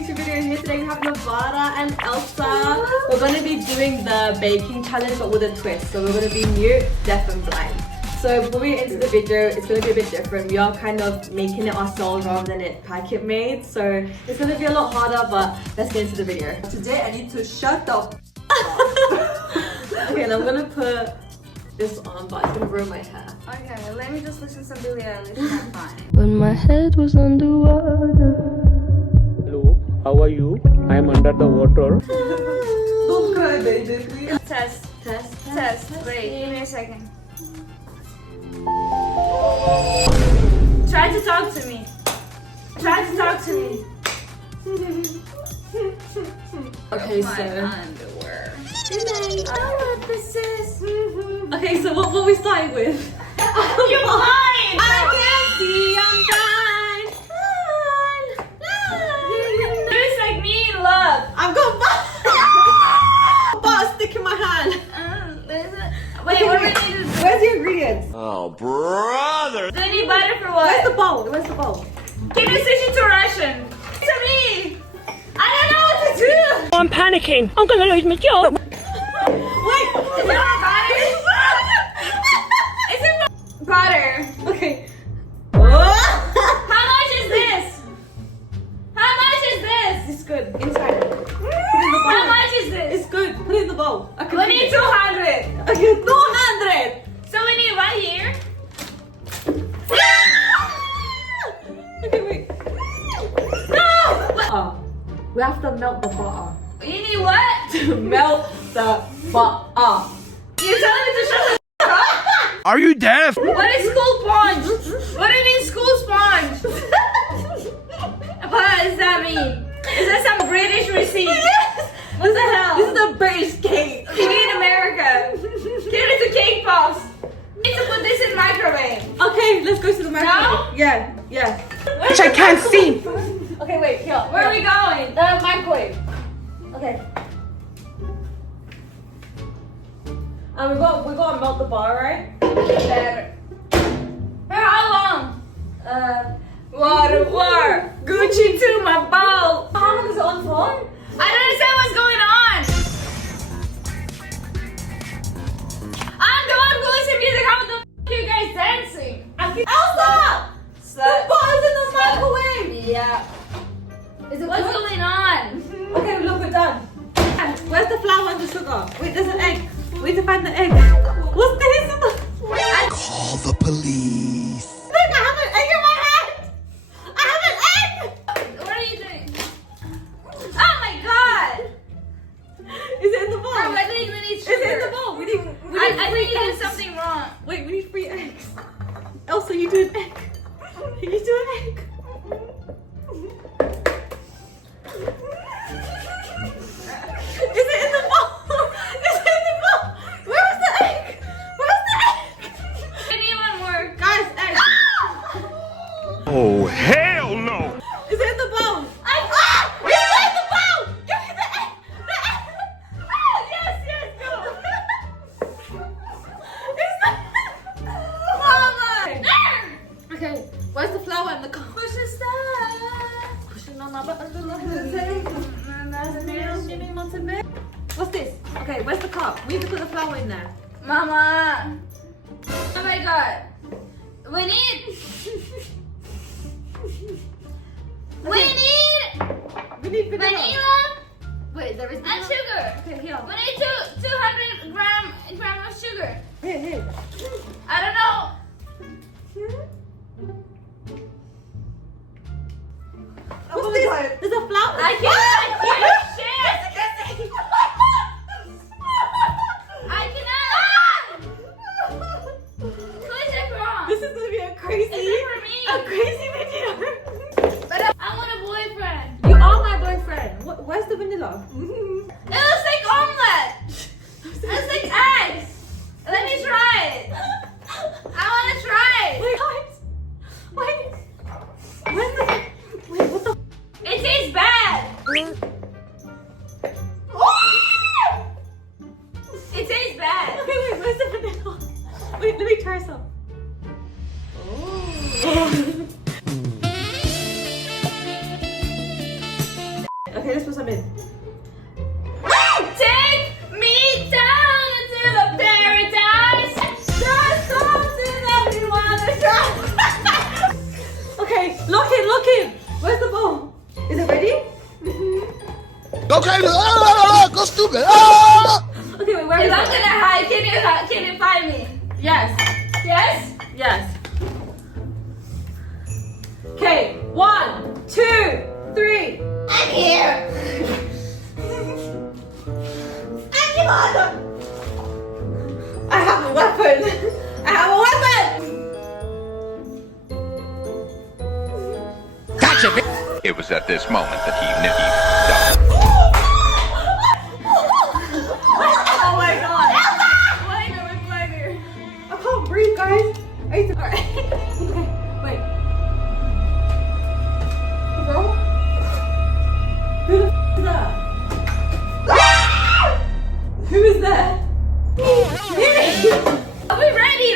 YouTube video here. Today we have Nevada and Elsa. We're going to be doing the baking challenge but with a twist. So we're going to be mute, deaf and blind. So before we get into the video, it's going to be a bit different. We are kind of making it ourselves rather than it packet made. So it's going to be a lot harder, but let's get into the video. Today I need to shut up. Okay, and I'm going to put this on, but it's going to ruin my hair. Okay, let me just listen to some Billie Eilish and I'm fine. When my head was underwater. Hello, how are you? I am under the water. Don't cry, baby, please. Test. Wait, give me a second. Try to talk to me. Okay, My so. underwear. what this is. Okay, so what we starting with? You're blind! I can see I'm blind. You're just like me in love. I've got butter stick in my hand. Wait, what do we need to do? Where's the ingredients? Oh, brother! Do you need butter for Where's the what? bowl? Where's the bowl? Can you switch it to Russian? To me! I don't know what to do! I'm panicking. I'm gonna lose my job. Wait! Is it not butter? Is it butter? Okay. How much is this? How much is this? It's good. Inside. Put it in the bowl. How much is this? It's good. Put it in the bowl. I can We feel need it. 200. Okay, 200. So we need right here. Okay, wait. No! We have to melt the butter. You need what? To melt the butter. You're telling me to shut the up? Are you deaf? What is school sponge? What do you mean school sponge? What does that mean? Is that some British receipt? What the hell? This is a British cake. Maybe in America. Give it to cake pops. We need to put this in microwave. Okay, let's go to the microwave. No? Yeah. Which I can't see. Okay, wait, here. Where are we going? The microwave. Okay. And we got to melt the butter, right? Better. For how long? Water. Gucci to my bowl. How long is it on for? I don't understand what's going on. I'm the one who listens to music. How the f are you guys dancing? Elsa! The butter's in the microwave! Yeah. Is it What's cooked? going on? Okay, look, we're done. Where's the flour and the sugar? Wait, there's an egg. We need to find the egg. What's this? Call the police. Look, I have an egg in my hand! I have an egg! What are you doing? Oh my god! Is it in the bowl? Bro, I think we need Is sugar. it in the bowl? We need I think you did eggs. something wrong. Wait, we need 3 eggs. Elsa, you do an egg. You do an egg. Is it in the bowl? Is it in the bowl? Where's the egg? Where's the egg? I need one more. Guys, egg. Oh, hell no! Is it in the bowl? It's in the bowl! Give me the egg! The egg! Yes, go! It's Mama! Okay, where's the flour and the cup? Push and stop. Pushing on my buttons and looking at the table. What's this? Okay, where's the cup? We need to put the flour in there. Mama. Oh my god. We need. We need vanilla. Vanilla Wait, there is and vanilla. sugar. Okay, here. We need 200 gram of sugar. Here. I don't know. What's this? There's a flour. I can't shit. I cannot. Who's it from? This is gonna be a crazy, Is it for me? a crazy video. But I want a boyfriend. You are my boyfriend. Where's the vanilla? It looks like omelet. It looks like eggs. Let me try it. I want to try it. Wait. Where's the? Wait, what the? It tastes bad. It tastes bad. Okay, wait, where's the vanilla? Wait, let me try some. Oh. Okay, let's put some in. Take me down into the paradise. There's something that we wanna try. Okay, lock in. Where's the bowl? Is it ready? Go crazy! Go stupid! Okay, wait, where If is I'm it? gonna hide, can you find me? Yes. Yes? Yes. Okay, 1, 2, 3. I'm here. I'm your mother. I have a weapon. I have a weapon. Gotcha, bitch! It was at this moment that he knew he f***ed up. Oh my god. Blinder. I can't breathe, guys. Alright. Okay, wait. Bro? Who the f is that? Who is that? Are we ready?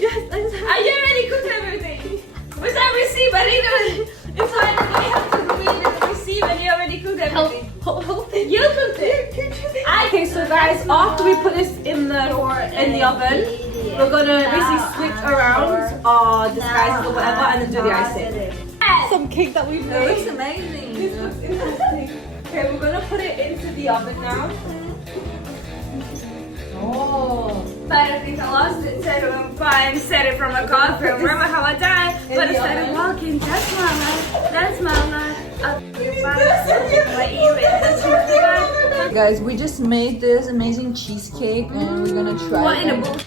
Yes, I just have. Are you ready? Cook everything. Where's that receipt? I think it's like we have to read the receipt and you already cooked everything. You cooked it. Okay, so guys, after we put this in the oven, we're gonna basically switch around our disguises or whatever and then do the icing. Some cake that we've It looks made. amazing. This looks interesting. Okay, we're gonna put it into the oven now. Oh. But I think I lost it. Said it went fine. Said it from a coffee. Remember how I died? But I started walking. That's my life. That's my life. I'll be fine. Like you, that's your life. Guys, we just made this amazing cheesecake and we're gonna try What it. in a bowl?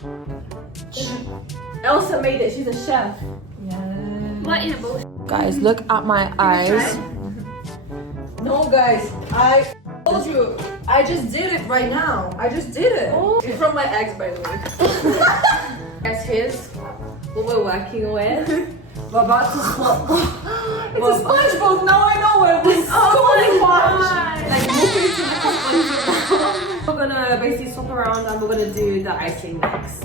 Elsa made it. She's a chef. What in a bowl? Guys, look at my eyes. No, guys, I told you. I just did it right now. I just did it. It's from my ex, by the way. Guys, here's what we're working with. We're about to swap. It's a SpongeBob. Now I know it was so much. Like, we're gonna basically swap around and we're gonna do the icing next.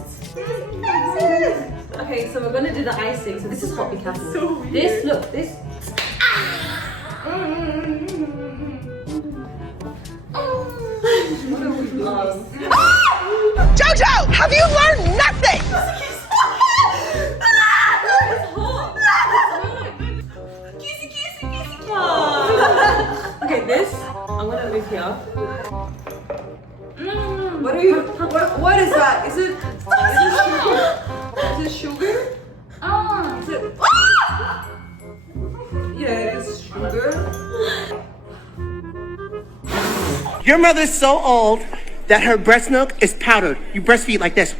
Okay, so we're gonna do the icing. So this is what we have. This, look, this. Jojo, have you learned nothing? Okay, this, I'm gonna move here. What are you? What is that? Is it sugar? Oh. Is it? Yeah, it is sugar. Your mother's so old that her breast milk is powdered. You breastfeed like this.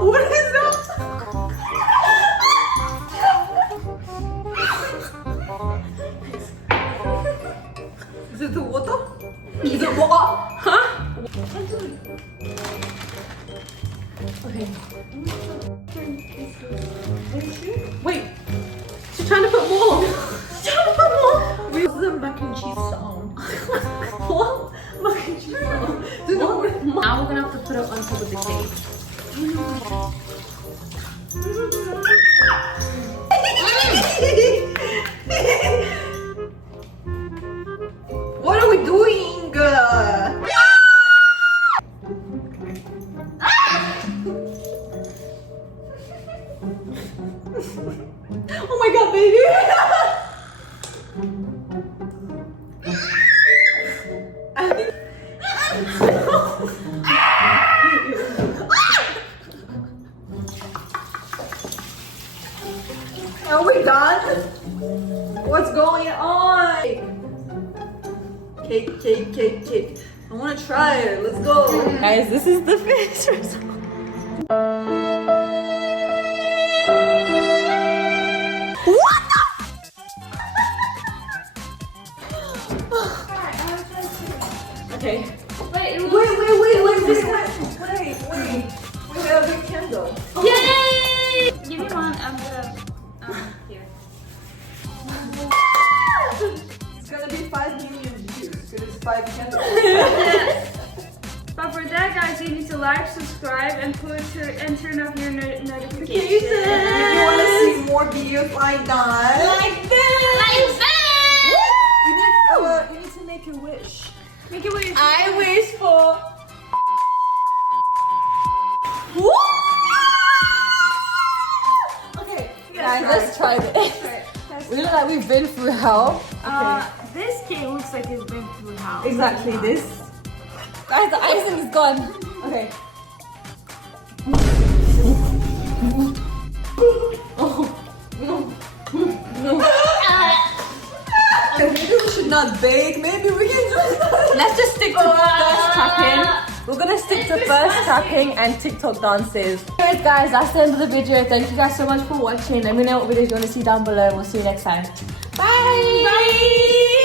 What is that? Is it the water? Is it water? Huh? Okay. Wait, she's trying to put more. She's trying to put more. This is a mac and cheese song. What? Mac and cheese. What? Now we're gonna have to put it on top of the cake. What are we doing? Oh my god, baby! Are we done? What's going on? Cake, cake, cake, cake. I want to try it. Let's go. Guys, this is the finished result. Okay. Wait, it Wait, was. this guy. Wait. We have a big candle. Yay! Give me one of the. Here. It's gonna be 5 million views because it's 5 candles. But for that, guys, guys, you need to like, subscribe, and turn off your notifications. If you want to see more videos like that, Like that! you need to make a wish. Make it weird. I wish for. Okay, guys, let's try this. We look like we've been through hell. This cake looks like it's been through house. Exactly this. Guys, the icing is gone. Okay. Maybe we should not bake. Maybe we can just. Let's just stick to first tapping. We're gonna stick to first tapping and TikTok dances. Anyways, guys, that's the end of the video. Thank you guys so much for watching. Let me know what videos you want to see down below. We'll see you next time. Bye. Bye!